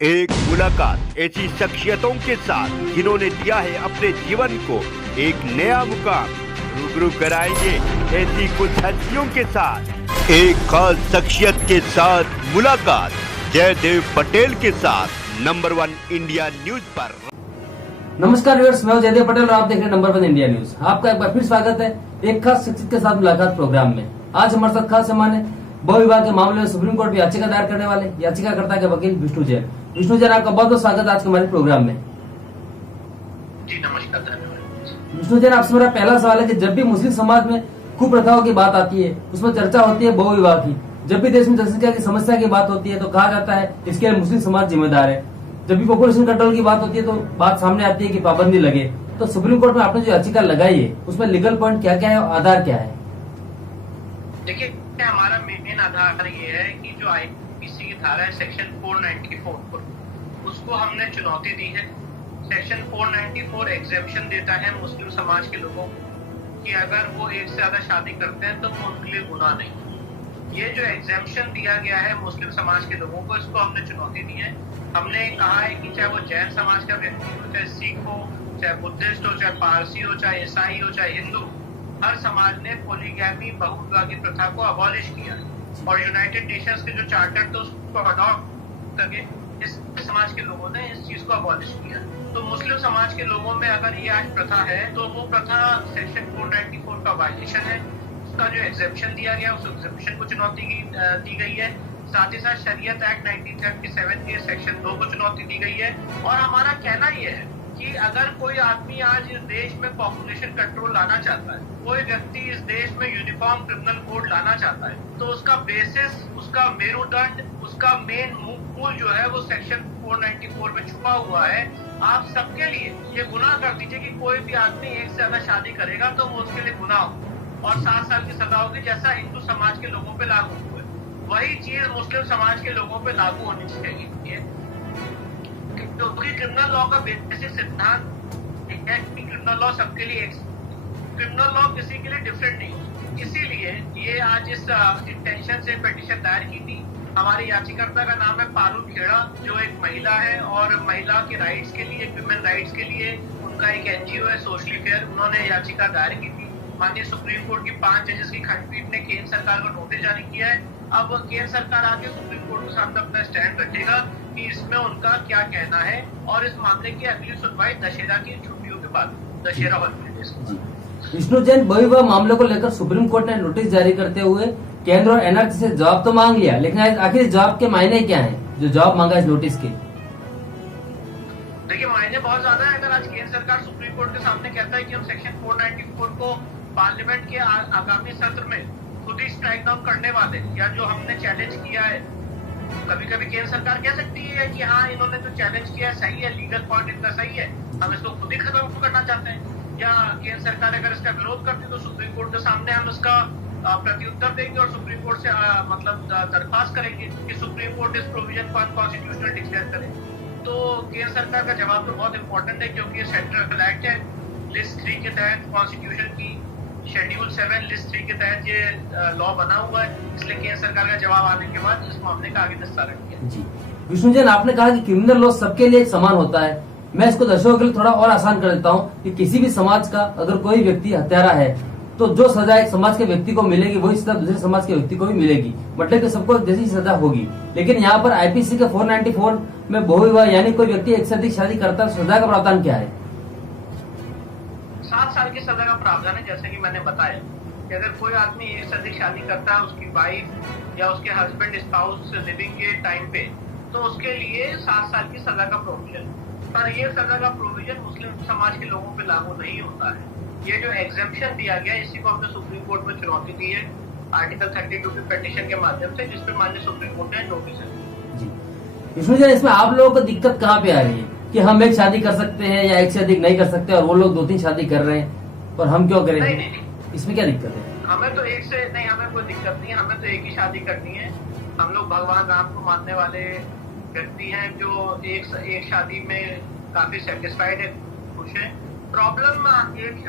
एक मुलाकात ऐसी शख्सियतों के साथ जिन्होंने दिया है अपने जीवन को एक नया मुकाम। रूबरू कराएंगे ऐसी कुछ हस्तियों के साथ एक खास शख्सियत के साथ मुलाकात जयदेव पटेल के साथ नंबर 1 इंडिया न्यूज पर। नमस्कार व्यूअर्स, मैं जयदेव पटेल और आप देख रहे हैं नंबर 1 इंडिया न्यूज। आपका एक बार फिर स्वागत है एक खास शख्सियत के साथ मुलाकात प्रोग्राम में। आज हमारे साथ खास मेहमान है बहु विवाह के मामले में सुप्रीम कोर्ट में याचिका दायर करने वाले याचिकाकर्ता के वकील विष्णु जैन। विष्णु जैन, आपका बहुत बहुत स्वागत आज के हमारे प्रोग्राम में। जी नमस्कार, धन्यवाद। विष्णु जैन, आपसे मेरा पहला सवाल है कि जब भी मुस्लिम समाज में कुप्रथाओं की बात आती है, उसमें चर्चा होती है बहु विवाह की। जब भी देश में जनसंख्या की समस्या की बात होती है तो कहा जाता है इसके लिए मुस्लिम समाज जिम्मेदार है। जब भी पॉपुलेशन कंट्रोल की बात होती है तो बात सामने आती है कि पाबंदी लगे। तो सुप्रीम कोर्ट में आपने जो याचिका लगाई है उसमें लीगल पॉइंट क्या क्या है और आधार क्या है? देखिए, हमारा मेन आधार ये है कि जो आईपीसी की धारा है सेक्शन 494 उसको हमने चुनौती दी है। सेक्शन 494 एग्जेम्पशन देता है मुस्लिम समाज के लोगों को कि अगर वो एक से ज्यादा शादी करते हैं तो वो उनके लिए गुनाह नहीं। ये जो एग्जेम्पशन दिया गया है मुस्लिम समाज के लोगों को, इसको हमने चुनौती दी है। हमने कहा है कि चाहे वो जैन समाज का व्यक्ति हो, चाहे सिख हो, चाहे बुद्धिस्ट हो, चाहे पारसी हो, चाहे ईसाई हो, चाहे हिंदू, हर समाज ने पॉलीगैमी बहुविवाह की प्रथा को अबॉलिश किया है और यूनाइटेड नेशंस के जो चार्टर थे उसको अडॉप्ट करके इस समाज के लोगों ने इस चीज को अबॉलिश किया। तो मुस्लिम समाज के लोगों में अगर ये आज प्रथा है तो वो प्रथा सेक्शन 494 का वायलेशन है। उसका जो एग्जेम्पशन दिया गया उस एग्जेम्पशन को चुनौती दी गई है। साथ ही साथ शरीयत एक्ट 1937 के सेक्शन 2 को चुनौती दी गई है। और हमारा कहना यह है कि अगर कोई आदमी आज इस देश में पॉपुलेशन कंट्रोल लाना चाहता है, कोई व्यक्ति इस देश में यूनिफॉर्म क्रिमिनल कोड लाना चाहता है, तो उसका बेसिस, उसका मेरुदंड, उसका मेन मूल जो है वो सेक्शन 494 में छुपा हुआ है। आप सबके लिए ये गुनाह कर दीजिए कि कोई भी आदमी एक से ज्यादा शादी करेगा तो वो उसके लिए गुनाह हो और 7 साल की सजा होगी, जैसा हिंदू समाज के लोगों पे लागू हुआ है वही चीज मुस्लिम समाज के लोगों पे लागू होनी चाहिए। क्योंकि क्रिमिनल लॉ का बेसिक सिद्धांत है कि क्रिमिनल लॉ सबके लिए, क्रिमिनल लॉ किसी के लिए डिफरेंट नहीं हो। इसीलिए ये आज इस इंटेंशन से पिटीशन दायर की थी। हमारी याचिकाकर्ता का नाम है पारुल खेड़ा, जो एक महिला है और महिला के राइट्स के लिए, विमेन राइट्स के लिए उनका एक एनजीओ है सोशली फेयर। उन्होंने याचिका दायर की थी। माननीय सुप्रीम कोर्ट की 5 जजेस की खंडपीठ ने केंद्र सरकार को नोटिस जारी किया है। अब केंद्र सरकार आके सुप्रीम कोर्ट के सामने अपना स्टैंड रखेगा कि इसमें उनका क्या कहना है और इस मामले की अगली सुनवाई दशहरा की छुट्टियों के बाद, दशहरा हॉल में। विष्णु जैन, बहु विवाह मामलों को लेकर सुप्रीम कोर्ट ने नोटिस जारी करते हुए केंद्र और एनआरसी से जवाब तो मांग लिया, लेकिन आखिर जवाब के मायने क्या हैं जो जवाब मांगा इस नोटिस के? देखिए, मायने बहुत ज्यादा है। अगर आज केंद्र सरकार सुप्रीम कोर्ट के सामने कहता है कि हम सेक्शन 494 को पार्लियामेंट के आगामी सत्र में खुद ही स्ट्राइक डाउन करने वाले, या जो हमने चैलेंज किया है, कभी कभी केंद्र सरकार कह सकती है कि हाँ इन्होंने जो चैलेंज किया है सही है, लीगल पॉइंट इनका सही है, हम इसको खुद ही खत्म करना चाहते हैं। या केंद्र सरकार अगर इसका विरोध करती है तो सुप्रीम कोर्ट के सामने हम इसका प्रत्युत्तर देंगे और सुप्रीम कोर्ट से दरख्वास्त करेंगे कि सुप्रीम कोर्ट इस प्रोविजन को अनकॉन्स्टिट्यूशनल डिक्लेयर करे। तो केंद्र सरकार का जवाब तो बहुत इंपॉर्टेंट है, क्योंकि ये सेंट्रल एक्ट है। लिस्ट 3 के तहत कॉन्स्टिट्यूशन की शेड्यूल 7 लिस्ट 3 के तहत ये लॉ बना हुआ है, इसलिए केंद्र सरकार का जवाब आने के बाद इस मामले का आगे निस्तारण किया। जी विष्णु जैन, आपने कहा कि क्रिमिनल लॉ सबके लिए समान होता है। मैं इसको दर्शकों के लिए थोड़ा और आसान कर देता हूँ कि किसी भी समाज का अगर कोई व्यक्ति हत्यारा है तो जो सजा एक समाज के व्यक्ति को मिलेगी वही सजा दूसरे समाज के व्यक्ति को भी मिलेगी, मतलब कि सबको जैसी सजा होगी। लेकिन यहाँ पर आईपीसी के 494 में बहु विवाह यानी कोई व्यक्ति एक से अधिक शादी करता है, सजा का प्रावधान क्या है? 7 साल की सजा का प्रावधान है। जैसे कि मैंने बताया कि अगर कोई आदमी एक से अधिक शादी करता है उसकी वाइफ या उसके हस्बैंड स्पाउस लिविंग के टाइम पे, तो उसके लिए 7 साल की सजा का प्रोविजन। पर ये सजा का प्रोविजन मुस्लिम समाज के लोगों पे लागू नहीं होता है। ये जो एग्जेम्पशन दिया गया इसी को हमने सुप्रीम कोर्ट में चुनौती दी है आर्टिकल 32 की पिटीशन के माध्यम से, जिसपे माननीय सुप्रीम कोर्ट ने नोटिस है। विष्णु जैन, इसमें आप लोगों को दिक्कत कहाँ पे आ रही है कि हम एक शादी कर सकते हैं या एक से अधिक नहीं कर सकते और वो लोग 2-3 शादी कर रहे हैं और हम क्यों करें? नहीं, इसमें क्या दिक्कत है? हमें तो एक से नहीं, हमें कोई दिक्कत नहीं है। हमें तो एक ही शादी करनी है। हम लोग भगवान राम को मानने वाले व्यक्ति हैं जो एक शादी में काफी सेटिस्फाइड है, खुश है। प्रॉब्लम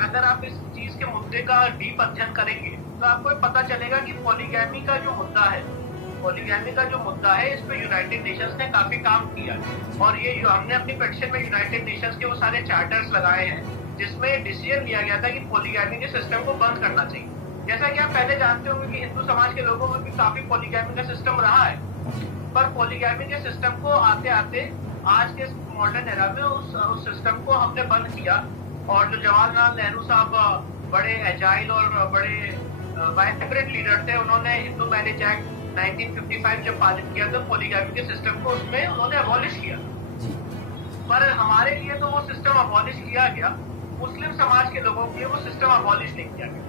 अगर आप इस चीज के मुद्दे का डीप अध्ययन करेंगे तो आपको पता चलेगा कि पॉलीगैमी का जो मुद्दा है, पॉलीगैमी का जो मुद्दा है, इस पे यूनाइटेड नेशंस ने काफी काम किया और ये हमने अपनी पेटिशन में यूनाइटेड नेशंस के वो सारे चार्टर्स लगाए हैं जिसमें डिसीजन लिया गया था कि पॉलीगैमी के सिस्टम को बंद करना चाहिए। जैसा कि आप पहले जानते होंगे कि हिंदू समाज के लोगों में भी काफी पॉलीगैमी का सिस्टम रहा है, पर पॉलीगैमी के सिस्टम को आते आते आज के मॉडर्न एरा में उस सिस्टम को हमने बंद किया और जो जवाहरलाल नेहरू साहब बड़े एजाइल और बड़े वाइब्रेंट लीडर थे, उन्होंने हिंदू मैरिज एक्ट 1955 जब पारित किया तो पॉलीगैमी के सिस्टम को उसमें उन्होंने अबॉलिश किया। पर हमारे लिए तो वो सिस्टम अबॉलिश किया गया, मुस्लिम समाज के लोगों के लिए वो सिस्टम अबॉलिश नहीं किया गया।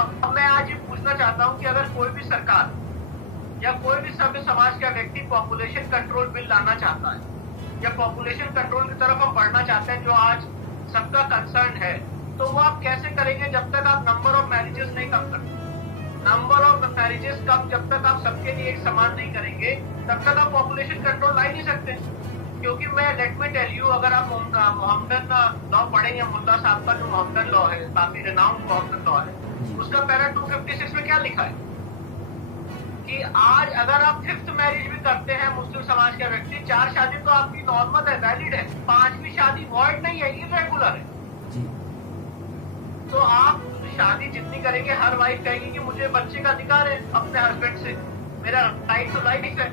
अब मैं आज ये पूछना चाहता हूँ कि अगर कोई भी सरकार या कोई भी सभ्य समाज का व्यक्ति पॉपुलेशन कंट्रोल बिल लाना चाहता है या पॉपुलेशन कंट्रोल की तरफ हम बढ़ना चाहते हैं जो आज सबका कंसर्न है, तो वो आप कैसे करेंगे जब तक आप नंबर ऑफ मैरिजेस नहीं कम करते। नंबर ऑफ मैरिजेस कम जब तक आप सबके लिए एक समान नहीं करेंगे तब तक आप पॉपुलेशन कंट्रोल ला ही नहीं सकते। क्योंकि मैं लेट मी टेल यू, अगर आप मोहम्मदन लॉ पढ़ेंगे, मुल्ला साहब का जो मोहम्मदन लॉ है, काफी रिनाउंड मोहम्मदन लॉ है, उसका पैरा 256 में क्या लिखा है कि आज अगर आप 5th मैरिज भी करते हैं मुस्लिम समाज का व्यक्ति, 4 शादी तो आपकी नॉर्मल है, वैलिड है, 5वीं शादी वॉइड नहीं है, इरेगुलर है। तो आप शादी जितनी करेंगे, हर वाइफ कहेगी कि मुझे बच्चे का अधिकार है अपने हस्बैंड से, मेरा राइट टू लाइफ है,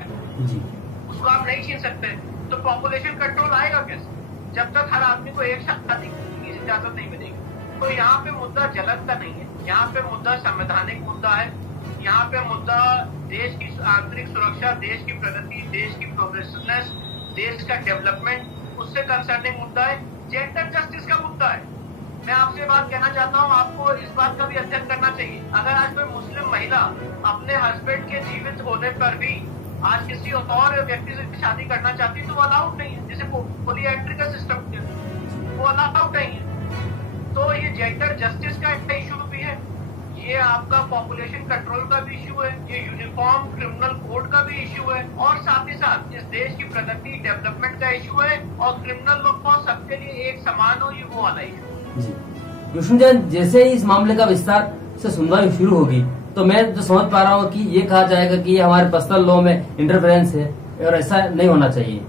उसको आप नहीं छीन सकते। तो पॉपुलेशन कंट्रोल आएगा कैसे जब तक हर आदमी को एक शादी की इजाजत नहीं मिलेगी। तो यहाँ पे मुद्दा जलन का नहीं है, यहाँ पे मुद्दा संवैधानिक मुद्दा है, यहाँ पे मुद्दा देश की आंतरिक सुरक्षा, देश की प्रगति, देश की प्रोग्रेसिवनेस, देश का डेवलपमेंट, उससे कंसर्निंग मुद्दा है। जेंडर जस्टिस का मुद्दा है। मैं आपसे बात कहना चाहता हूँ, आपको इस बात का भी अध्ययन करना चाहिए। अगर आज कोई मुस्लिम महिला अपने हस्बैंड के जीवित होने पर भी आज किसी और व्यक्ति से शादी करना चाहती है तो वो अलाउड नहीं है, जैसे पॉलीएंड्री का सिस्टम वो अलाउड नहीं है। तो ये जेंडर जस्टिस का एक इशू भी है, ये आपका पॉपुलेशन कंट्रोल का भी इशू है, ये यूनिफॉर्म क्रिमिनल कोड का भी इशू है और साथ ही साथ इस देश की प्रगति डेवलपमेंट का इशू है और क्रिमिनल लॉ सबके लिए एक समान हो, ये वो वाला इशू। कृष्ण जैन, जैसे ही इस मामले का विस्तार से सुनवाई शुरू होगी तो मैं जो समझ पा रहा हूँ कि ये कहा जाएगा कि ये हमारे पर्सनल लॉ में इंटरफेरेंस है और ऐसा नहीं होना चाहिए।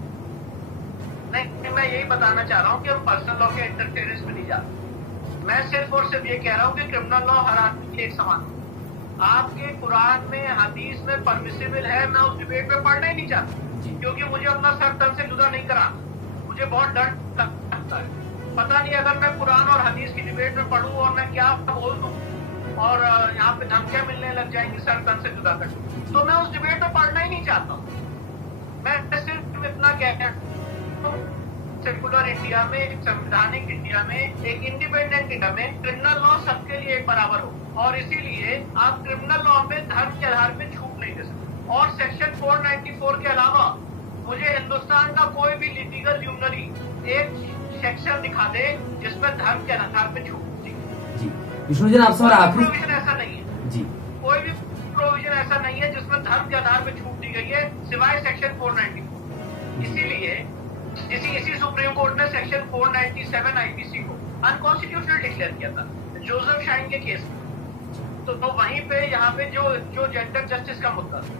नहीं, मैं यही बताना चाह रहा हूँ कि हम पर्सनल लॉ के इंटरफेरेंस में नहीं जाते। मैं सिर्फ और सिर्फ ये कह रहा हूँ कि क्रिमिनल लॉ हर आदमी के एक समान है। आपके कुरान में, हदीस में परमिसिबल है, मैं उस डिबेट में पढ़ना ही नहीं चाहता क्योंकि मुझे अपना सर तन से जुदा नहीं कराना, मुझे बहुत डर लगता है। पता नहीं अगर मैं कुरान और हदीस की डिबेट में पढ़ूं और मैं क्या बोल दूं और यहाँ पे धमकियां मिलने लग जाएंगी सर तन से जुदा कर, तो मैं उस डिबेट में पढ़ना ही नहीं चाहता हूँ। मैं सिर्फ इतना कहता हूँ, सेकुलर इंडिया में, एक संवैधानिक इंडिया में, एक इंडिपेंडेंट इंडिया में क्रिमिनल लॉ सबके लिए एक बराबर हो और इसीलिए आप क्रिमिनल लॉ में धर्म के आधार पर छूट नहीं दे सकते। और सेक्शन 494 के अलावा मुझे हिंदुस्तान का कोई भी लीगल यूनरी एक सेक्शन दिखा दे जिसमें धर्म के आधार पे छूट दी। विष्णु जी, आपसे हमारा आखिरी प्रोविजन ऐसा नहीं है जी, कोई भी प्रोविजन ऐसा नहीं है जिसमें धर्म के आधार पे छूट दी गई है सिवाय सेक्शन 490। इसीलिए इसी सुप्रीम कोर्ट ने सेक्शन 497 आईपीसी को अनकॉन्स्टिट्यूशनल डिक्लेयर किया था जोसेफ शाइन के केस में। तो वहीं पे यहाँ पे जो जेंडर जस्टिस का मुद्दा था,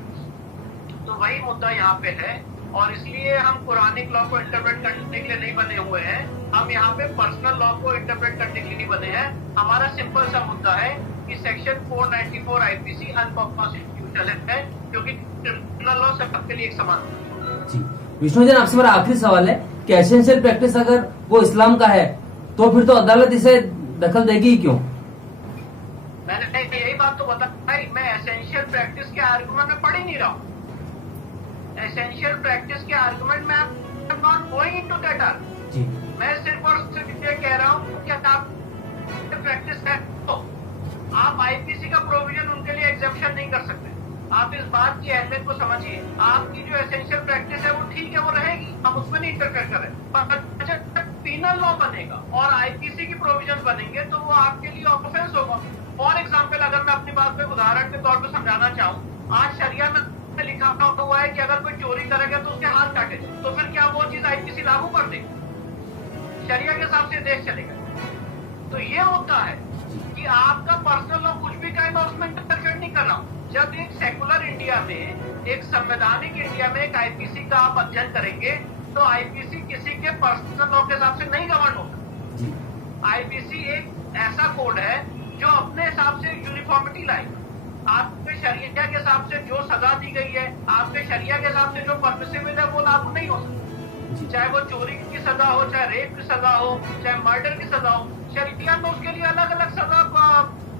तो वही मुद्दा यहाँ पे है और इसलिए हम कुरानिक लॉ को इंटरप्रेट करने के लिए नहीं बने हुए हैं, हम यहाँ पे पर्सनल लॉ को इंटरप्रेट करने के लिए नहीं बने हैं। हमारा सिंपल सा मुद्दा है कि सेक्शन 494 आईपीसी अनकॉन्स्टिट्यूशनल है क्योंकि क्रिमिनल लॉ सबके लिए एक समान है। विष्णु जी, आपसे हमारा आखिरी सवाल है कि एसेंशियल प्रैक्टिस अगर वो इस्लाम का है तो फिर तो अदालत इसे दखल देगी क्यों? मैंने यही बात तो बताई, मैं एसेंशियल प्रैक्टिस के आर्गुमेंट में पढ़ ही नहीं रहा हूँ। एसेंशियल प्रैक्टिस के आर्गुमेंट में I am not going into that argument. मैं सिर्फ और सिर्फ ये कह रहा हूँ कि आप प्रैक्टिस है तो आप आईपीसी का प्रोविजन उनके लिए एग्जेप्शन नहीं कर सकते। आप इस बात की अहमियत को समझिए। आपकी जो एसेंशियल प्रैक्टिस है वो ठीक है, वो रहेगी, हम उसमें नहीं इंटरफेयर करें, पर जब पीनल लॉ बनेगा और आईपीसी की प्रोविजन बनेंगे तो वो आपके लिए ऑफेंस होगा। फॉर एग्जाम्पल, अगर मैं अपनी बात को उदाहरण के तौर पर समझाना चाहूँ, आज शरिया में लिखा हुआ है कि अगर कोई चोरी करेगा तो उसके हाथ काटे, तो फिर क्या वो चीज आईपीसी लागू कर देगी? शरिया के हिसाब से देश चलेगा। तो ये होता है कि आपका पर्सनल लॉ कुछ भी कहे, मैं उसमें इंटरफेयर नहीं कर रहा हूँ। जब एक सेकुलर इंडिया में एक संवैधानिक इंडिया में एक आईपीसी का आप अध्ययन करेंगे तो आईपीसी किसी के पर्सनल लॉ के हिसाब से नहीं गवर्न होता। आईपीसी एक ऐसा कोड है जो अपने हिसाब से यूनिफॉर्मिटी लाएगा। आपके शरिया के हिसाब से जो सजा दी गई है, आपके शरिया के हिसाब से जो परमिसिबल है वो लागू नहीं हो सकता। चाहे वो चोरी की सजा हो, चाहे रेप की सजा हो, चाहे मर्डर की सजा हो, शरिया तो उसके लिए अलग अलग सजा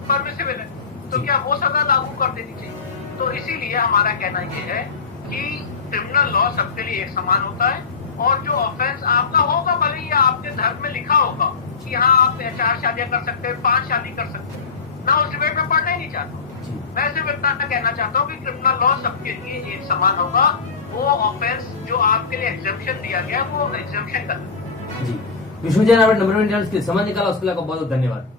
परमिसिबल है, तो क्या वो सजा लागू कर देनी चाहिए? तो इसीलिए हमारा कहना यह है कि क्रिमिनल लॉ सबके लिए एक समान होता है, और जो ऑफेंस आपका होगा, भले ही आपके धर्म में लिखा होगा कि हाँ आप 4 शादियां कर सकते हैं, 5 शादी कर सकते हैं, ना उस डिबेट में पढ़ना ही नहीं चाहता। मैं सिर्फ इतना कहना चाहता हूँ कि क्रिमिनल लॉ सबके लिए एक समान होगा। वो ऑफेंस जो आपके लिए एग्जेम्पशन दिया गया वो एग्जेम्पशन करना। विष्णु जैन, आपने नंबर 1 के समझ निकाला, उसके लिए आपका बहुत धन्यवाद।